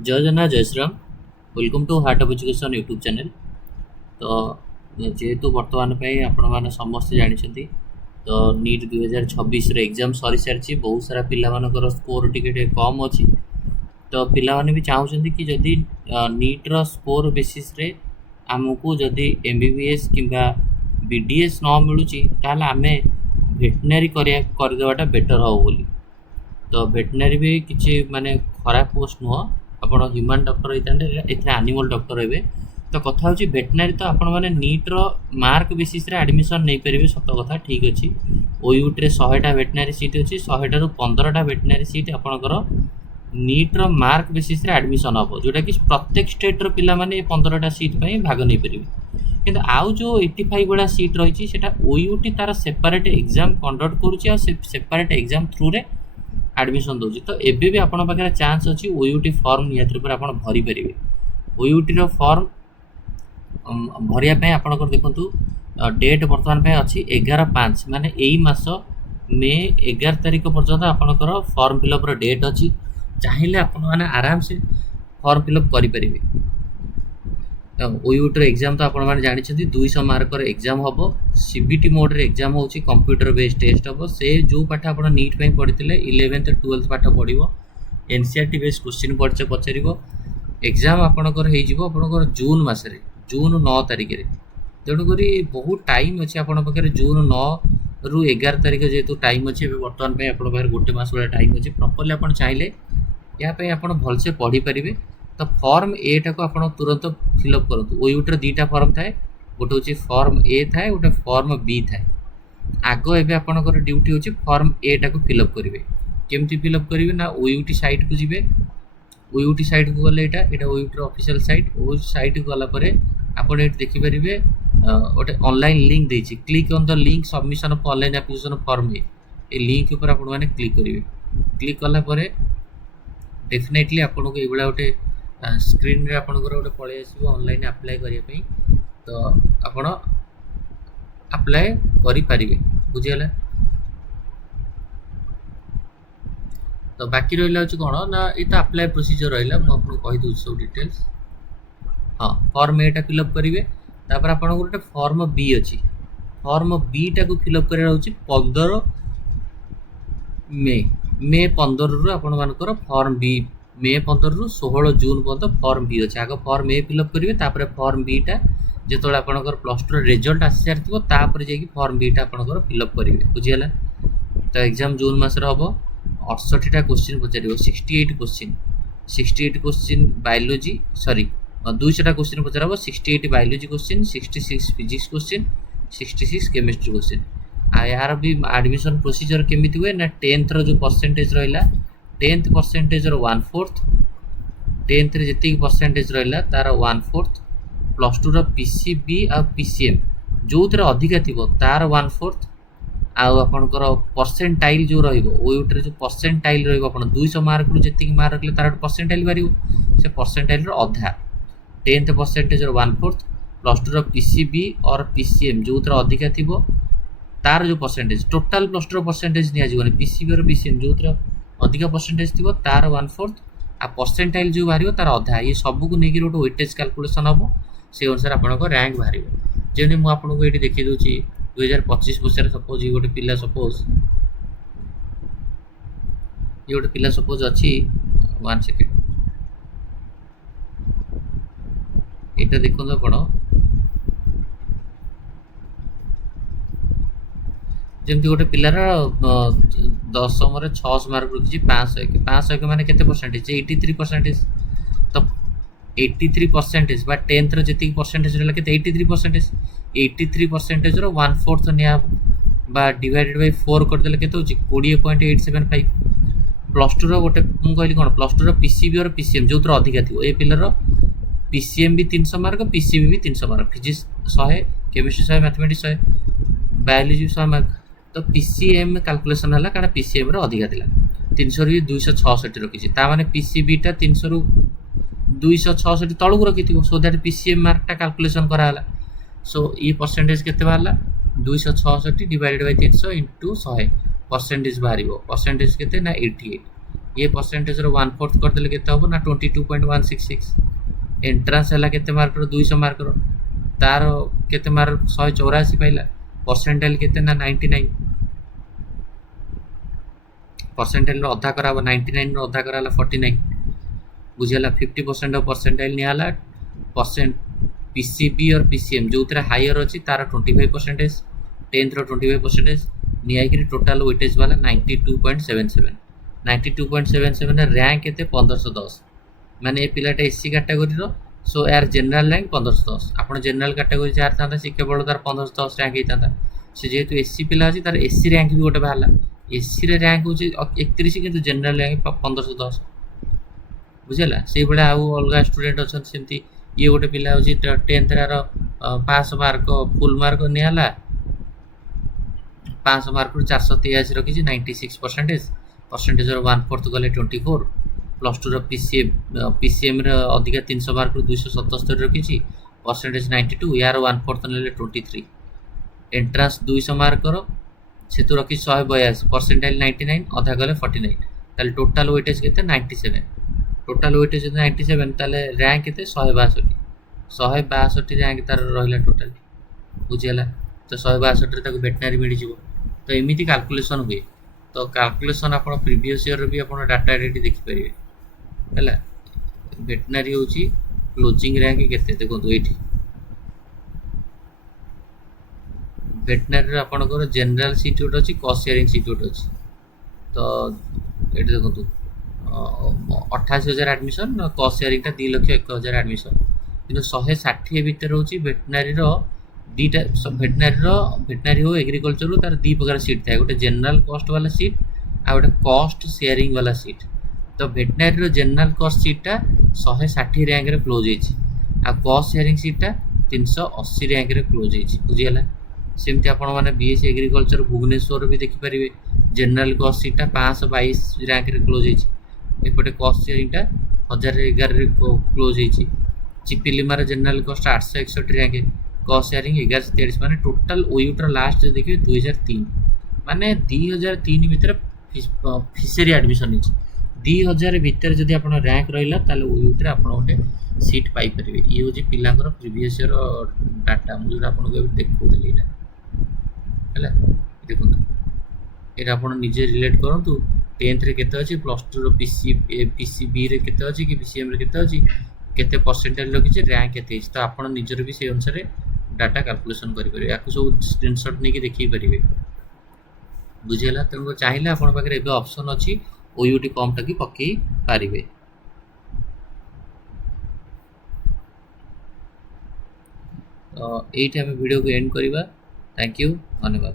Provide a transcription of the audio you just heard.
जय जगन्नाथ जय Shriram. Welcome to heart of education YouTube channel. तो जेहेतु बर्तमान आपण समस्ते जानते तो नीट 2026 एग्जाम सरी सारी बहुत सारा पिलामानकर स्कोर टिके कम अच्छी। तो पिलाने भी चाहते कि जदि नीट्र स्कोर बेसिस रे आमको जदि एमबीबीएस किंबा बीडीएस न मिलूँ ताल आम भेटनारी करदेवाटा बेटर हो बोली। तो भेटनारी भी किसी माने खराब पोस्ट नुह। ଆପଣ ହ୍ୟୁମାନ୍ ଡକ୍ଟର ହେଇଥାନ୍ତେ, ଏଥିରେ ଆନିମଲ୍ ଡକ୍ଟର ହେବେ। ତ କଥା ହେଉଛି ଭେଟନାରୀ ତ ଆପଣମାନେ ନିଟ୍ର ମାର୍କ ବେସିସ୍ରେ ଆଡ଼ମିସନ୍ ନେଇପାରିବେ, ସତ କଥା ଠିକ୍ ଅଛି। ଓୟୁଟିରେ 100ଟା ଭେଟନାରୀ ସିଟ୍ ଅଛି, 100ଟାରୁ 15ଟା ଭେଟନାରୀ ସିଟ୍ ଆପଣଙ୍କର ନିଟ୍ର ମାର୍କ ବେସିସ୍ରେ ଆଡ଼ମିସନ୍ ହେବ, ଯେଉଁଟାକି ପ୍ରତ୍ୟେକ ଷ୍ଟେଟ୍ର ପିଲାମାନେ ଏ 15ଟା ସିଟ୍ ପାଇଁ ଭାଗ ନେଇପାରିବେ। କିନ୍ତୁ ଆଉ ଯେଉଁ 85 ଭଳିଆ ସିଟ୍ ରହିଛି ସେଇଟା ଓୟୁଟି ତା'ର ସେପାରେଟ୍ ଏକ୍ଜାମ୍ କଣ୍ଡକ୍ଟ କରୁଛି, ଆଉ ସେ ସେପାରେଟ୍ ଏକ୍ଜାମ୍ ଥ୍ରୁରେ आडमिशन दूसरी। तो एबी भी आपण पाखे चान्स अच्छी ओयूटी फॉर्म निहत रूप आप भरी पारे। ओयूटी फॉर्म भरिया आपंकर देखु डेट बर्तमान अच्छी 11/5 माने यही मास मे 11 तारिख पर्यंत आपंकर फॉर्म फिलअप डेट अच्छी। चाहिए आपण मैंने आराम से फॉर्म फिलअप करें। ओयूटी एग्जाम तो आपण मैंने जानते 200 मार्कर एग्जाम हम। सीबीटी मोड रे एग्जाम हो कंप्यूटर बेस्ड टेस्ट हम। से जो पाठ आप नीट पे पढ़ी 11th 12th पाठ पढ़ो एनसीईआरटी बेस्ड क्वेश्चन पचार एग्जाम आपंकर होकर जून मसरे जून 9 तारिख में। तेणुक बहुत टाइम अच्छे आप जून 9 रु 11 तारिख जेहतु टाइम अच्छे बर्तमान आप गोटे मस भाया टाइम अच्छे प्रॉपर्ली आप चाहिए यहाँ आप भलसे पढ़ी पारे। तो फॉर्म ए टाक आप तुरंत फिलअप करूँ। ओयूटर 2टा फॉर्म थाए, गोटे हूँ फॉर्म ए थाए, गोटे फॉर्म बी थाए। आग एवं आपंकर ड्यूटी हूँ फॉर्म ए टाक फिलअप करेंगे। केमती फिलअप करेंगे ना ओयूटी साइट को जी। ओयूटी साइट को गले यहाँ ओयूटर ऑफिशियल साइट। ओ साइट को गलापर आप देखिपारे गोटे ऑनलाइन लिंक देती। Click on the link submission of online application form A link ऊपर आप क्लिक करेंगे। क्लिक कलापर डेफिनेटली आपको ये गोटे स्क्रीन रे आपनकर गोटे पड़े आसो ऑनलाइन अप्लाई करने। तो आपण अप्लाई करें बुझीगला। तो बाकी रहा कौन ना ये तो अप्लाई प्रोसीजर रहा मुझे कहीदे सब डिटेल्स। हाँ फॉर्म ए टा फिलअप करेंगे। तापर आप गोटे फॉर्म बी अच्छी। फॉर्म बी टा को फिलअप कर 15 मे 15 रु आपण मानकर फॉर्म बी मे 15 रु 16 जून पर्यटन फॉर्म बी अच्छे। आग फॉर्म ए फिलअप करेंगे तापर फॉर्म बी टा जो आपंकर +2 रिजल्ट आसी सारी तापर जा फॉर्म बी टा आपंकर फिलअप करेंगे बुझीगला। तो एग्जाम जून मसर हम 68टा क्वेश्चन पचार 68 क्वेश्चन बायोलॉजी सॉरी 200टा क्वेश्चन पचार 68 biology question, 66 physics question, 66 chemistry question. यार भी एडमिशन प्रोसीजर केमी हुए ना 10th जो परसेंटेज रहा 10th परसेंटेज 1/4 10th जी परसेंटेज रहा तार 1/4 +2 पीसीबी आ पीसीएम जो अधिका थी तार 1/4 आपणकर परसेंटाइल जो रोयूटर जो परसेंटाइल रो 200 मार्क रू जी मार्क रखले तार परसेंटाइल बाहर से परसेंटाइल अधा 10th परसेंटेज 1/4 +2 पीसीबी और पीसीएम जो अधिका थी तार जो परसेंटेज टोटाल +2 परसेंटेज नि पीसीबी और पीसीएम जो अधिका परसेंटेज थी तार 1/4 आ परसेंटाइल जो बाहर तार अधा। ये सबको लेकिन गोटे वेटेज कैलकुलेसन हम से अनुसार आप रैंक बाहर। जमी मुझे ये देखी दूसरी 2025 मसीह सपोज ये गोटे पिला सपोज ये गोटे पिला सपोज अच्छी 1 सेकेंड यहाँ देखो आप जमी गोटे पिलार 10th 600 मार्क रखी 500 माने केते परसेंटेज 83 परसेंटेज। तो 83 परसेंटेज बा 10th जी परसेंटेज रहा के 83 परसेंटेज 83 परसेंटेज 1/4 निया बा डिवाइडेड बाय 4 करदे के 20.875 +2 गोटे मुझे कहली कौन +2 पीसीबी और पीसीएम जो अधिका थी ये पिलार पीसीएम भी 300 मार्क पीसीबी भी 300 mark physics 100 chemistry 100 mathematics 100 biology 100 mark. तो पीसीएम कैलकुलेशन है कारण पीसीएम अधिका था 300 रु 266 रखी ताने पीसीबी टा 300 रु 266 तलू रखी सो दैट पीसीएम मार्कटा कैलकुलेशन कराला। सो ये परसेंटेज केते बाहरला 266 डिवाइडेड बाय 300 × 100 परसेंटेज बाहर परसेंटेज केते ना 88 ये परसेंटेज रो 1/4 करदेले केते हबो ना 22.166 एंट्रांस हला केते मार्क रो 200 मार्क रो तार केते मार्क 184 पाइला परसेंटाइल केते ना 99 परसेंटाइल रो अधा करा 99 रो अधा करा 49 बुझेला 50% ऑफ परसेंटाइल निहाला परसेंट पीसीबी और पीसीएम जो थरा हायर अछि तार 25% 10th रो 25% निया कि टोटल वेटेज वाला 92.77 92.77 रे रैंक केते 1510 माने ए पिलाटा एससी कैटेगरी रो सो यार जनरल रैंक 1510 आपण जनरल कैटेगरी जार थांता से केवल तार 1510 रैंक हेतांता से जेतु एससी पिला अछि तार एससी रैंक भी गोटे बाहला एससी रे रैंक होछि 31 किंतु जनरल रैंक 1510 बुझेला से बडा आउ अलगा स्टूडेंट अछन सेमती ये गोटे पिला होछि 10th रा 500 मार्क फुल मार्क नियाला 500 मार्क 483 रखी 96% परसेंटेज रो 1/4 गले 24 प्लस 2 रो पीसीएम रे अधिका 300 मार्क 277 रखी परसेंटेज 92 यार 1/4 नेले 23 एंट्रांस 200 मार्क रो सेतु रखी 182 परसेंटाइल 99 अधा गले 49 ताले टोटल वेटेज केते 97 टोटल वेटेज 97 ताले रैंक केते 162 रैंक तार रहिला टोटल बुझियला तो 162 रे ताको वेटनरी मिल जिवो तो एमिति कैलकुलेशन हुए तो कैलकुलेशन आपण प्रीवियस ईयर भी आपण डाटा रेडी देखि परिबे हला वेटनरी होची क्लोजिंग रैंक केते देखो एठी वेटनरी आपण को जनरल सीट उट अछि कॉस्ट शेयरिंग सीट उट अछि तो एठी देखो 28,000 एडमिशन कॉस्ट शेयरिंग ता 2,01,000 एडमिशन किंतु 160 भीतर होची वेटनरी रो दीटा वेटनरी हो एग्रीकल्चर रो तार दी प्रकार सीट थाए गोटे जनरल कॉस्ट वाला सीट आ गोटे कॉस्ट शेयरिंग वाला सीट तो वेटनरी रो जनरल कॉस्ट सीट ता 160 रैंक रे क्लोज होईची आ कॉस्ट शेयरिंग सीट ता 380 रैंक रे क्लोज होईची बुझियला सेमती आपण माने बीएससी एग्रीकल्चर भुवनेश्वर भी देखि परिबे जनरल कॉस्ट सीट ता 522 रैंक रे क्लोज होईची एपटे कॉस्ट शेयरिंग ता 1011 रे क्लोज होईची चिपिलिमार general cost 861 rank cost sharing 1143 माने टोटल ओयूटर लास्ट जो देखिए 2003 माने 2003 भीतर फिशरी एडमिशन हिच 2000 भीतर जदि आपण रैंक रहिला ताले ओयूटर आपण ओटे सीट पाई परिबे ये होजी पिलांगर प्रीवियस ईयर डाटा मुझे आपण को देखो देली एटा हला देखो एटा आपण निजे रिलेट करंतु 10th रे केते अछि प्लस 2 रो पीसीबी रे केते अछि कि पीसीएम रे केते अछि केते परसेंटेज लगी रैंक केते तो आपण निजर भी से अनुसार डाटा कैलकुलेशन करि परिबे याकु सब स्क्रीनशॉट नै कि देखि परिबे बुझेला तनको चाहिला आपण पाखरे एबे ऑप्शन अछि ओयूटी कम टकी पक्की पारिबे तो एटा हम वीडियो को एंड करिबा थैंक यू धन्यवाद।